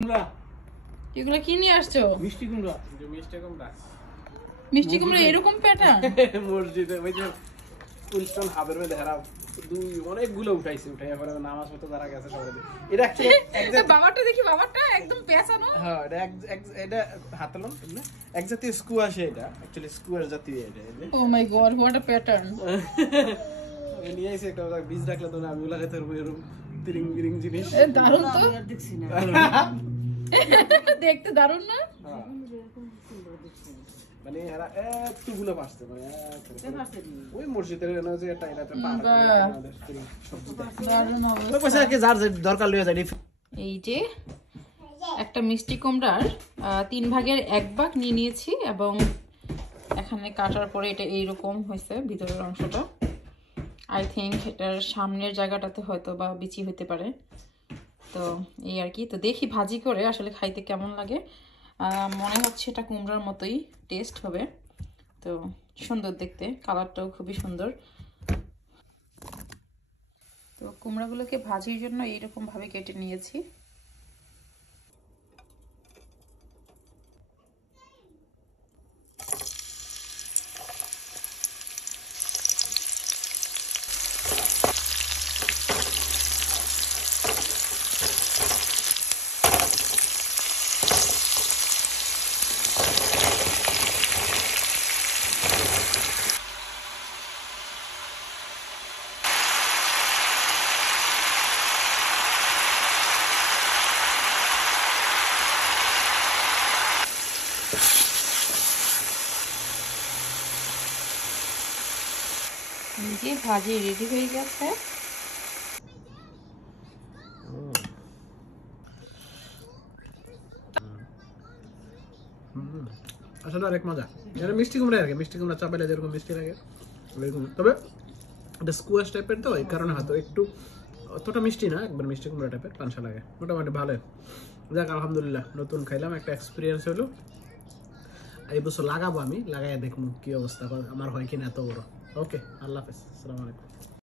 কুমড়া এগুলো কি নিয়ে আসছো? মিষ্টি কুমড়া। মিষ্টি কুমড়া এরকম প্যাটার্ন? মসজিদে ওই যে উইলস্টন হাবের মধ্যে হেরা অনেকগুলো উঠাইছে, উঠাই পরে নামাজ পড়তে যারা গেছে সবাই এটা একটা বাবাটা দেখি, বাবাটা একদম পেঁচানো। হ্যাঁ এটা হাতালন এক জাতীয় স্কুয়াশ, এটা অ্যাকচুয়ালি স্কুয়াশ জাতীয় এটা। ও মাই গড, হোয়াট আ প্যাটার্ন। নিয়ে আইছে একটা বীজ রাখলে তো আমি ওগুলা খেতে পারবো, এরকম তিরিং বিরিং জিনিস। দারুণ তো, দেখতে দারুণ না? মানে এরা এতগুলো পারছে, মানে ওই মসজিদের যে একটা এলাকাতে দারুণ তো পয়সা কি যার দরকার লইয়া যায়। এই যে একটা মিষ্টি কুমড়ার 3 ভাগের 1 ভাগ নিয়ে নিয়েছি এবং এখানে কাটার পরে এটা এইরকম হয়েছে ভিতরের অংশটা। আই থিঙ্ক এটার সামনের জায়গাটাতে হয়তো বা বিচি হতে পারে। তো এই আর কি। তো দেখি ভাজি করে আসলে খাইতে কেমন লাগে। মনে হচ্ছে এটা কুমড়ার মতোই টেস্ট হবে। তো সুন্দর দেখতে, কালারটাও খুবই সুন্দর। তো কুমড়াগুলোকে ভাজির জন্য এইরকম ভাবে কেটে নিয়েছি। যে ভাজি রেডি হয়ে গেছে। আসলে অনেক মজা। এটা মিষ্টি কুমড়া আর কি, মিষ্টি কুমড়া চাপাইলে যেরকম মিষ্টি লাগে ওইরকম। তবে এটা স্কোয়াশ টাইপের, তো এই কারণে হয়তো একটু অতটা মিষ্টি না, একবার মিষ্টি কুমড়া টাইপের পানসা লাগে, মোটামুটি ভালো। যাক আলহামদুলিল্লাহ, নতুন খাইলাম, একটা এক্সপিরিয়েন্স হলো। এই বছর লাগাবো, আমি লাগাই দেখবো কি অবস্থা আমার হয় কিনা এত বড়। ওকে, আল্লাহ হাফেজ, আসসালামু আলাইকুম।